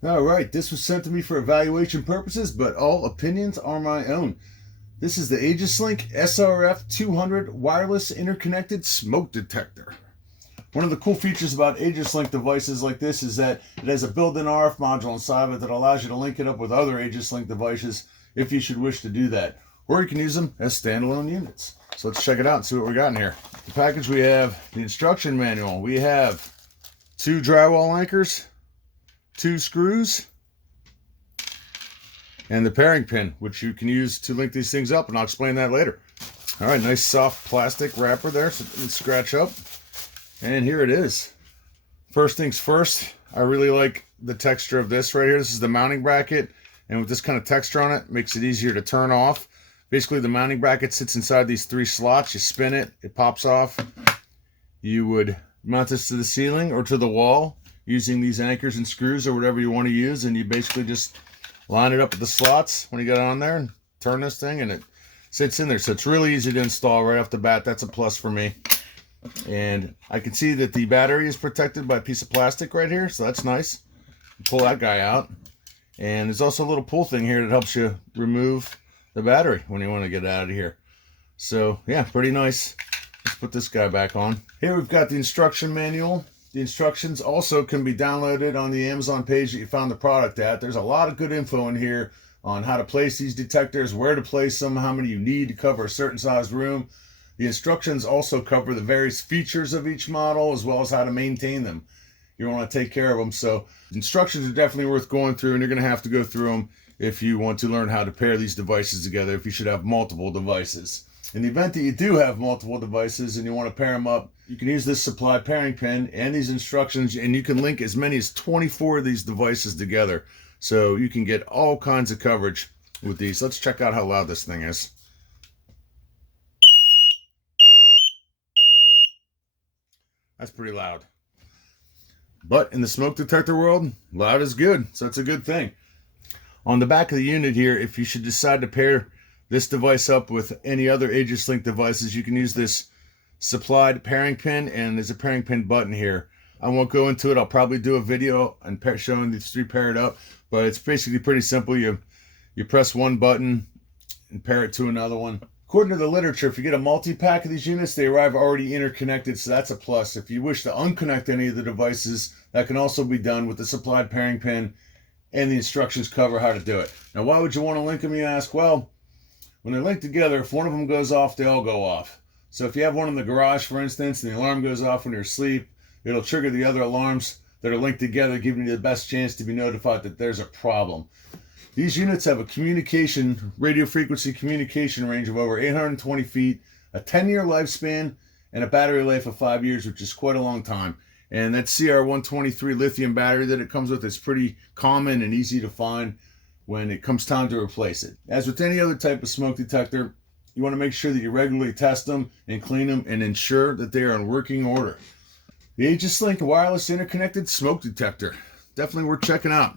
All right, this was sent to me for evaluation purposes, but all opinions are my own. This is the AEGISLINK RF200 wireless interconnected smoke detector. One of the cool features about AEGISLINK devices like this is that it has a built-in RF module inside of it that allows you to link it up with other AEGISLINK devices if you should wish to do that. Or you can use them as standalone units. So let's check it out and see what we got in here. The package, we have the instruction manual. We have 2 drywall anchors, 2 screws, and the pairing pin, which you can use to link these things up, and I'll explain that later. All right, nice soft plastic wrapper there so it doesn't scratch up. And here it is. First things first, I really like the texture of this right here. This is the mounting bracket, and with this kind of texture on it, makes it easier to turn off. Basically, the mounting bracket sits inside these 3 slots. You spin it, it pops off. You would mount this to the ceiling or to the wall using these anchors and screws or whatever you want to use, and you basically just line it up with the slots when you get it on there and turn this thing, and it sits in there. So it's really easy to install right off the bat. That's a plus for me. And I can see that the battery is protected by a piece of plastic right here, so that's nice. Pull that guy out, and there's also a little pull thing here that helps you remove the battery when you want to get it out of here. So yeah, pretty nice. Let's put this guy back on. Here we've got the instruction manual. The instructions also can be downloaded on the Amazon page that you found the product at. There's a lot of good info in here on how to place these detectors, where to place them, how many you need to cover a certain size room. The instructions also cover the various features of each model as well as how to maintain them. You want to take care of them. So instructions are definitely worth going through, and you're going to have to go through them if you want to learn how to pair these devices together, if you should have multiple devices. In the event that you do have multiple devices and you want to pair them up, you can use this supply pairing pin and these instructions, and you can link as many as 24 of these devices together. So you can get all kinds of coverage with these. Let's check out how loud this thing is. That's pretty loud. But in the smoke detector world, loud is good, so that's a good thing. On the back of the unit here, if you should decide to pair this device up with any other AEGISLINK devices, you can use this supplied pairing pin, and there's a pairing pin button here. I won't go into it. I'll probably do a video and showing these 3 paired up, but it's basically pretty simple. You press one button and pair it to another one. According to the literature, if you get a multi-pack of these units, they arrive already interconnected, so that's a plus. If you wish to unconnect any of the devices, that can also be done with the supplied pairing pin, and the instructions cover how to do it. Now, why would you want to link them, you ask? Well, when they're linked together, if one of them goes off, they all go off. So if you have one in the garage, for instance, and the alarm goes off when you're asleep, it'll trigger the other alarms that are linked together, giving you the best chance to be notified that there's a problem. These units have a radio frequency communication range of over 820 feet, a 10-year lifespan, and a battery life of 5 years, which is quite a long time. And that CR123 lithium battery that it comes with is pretty common and easy to find when it comes time to replace it. As with any other type of smoke detector, you want to make sure that you regularly test them and clean them and ensure that they are in working order. The AEGISLINK wireless interconnected smoke detector. Definitely worth checking out.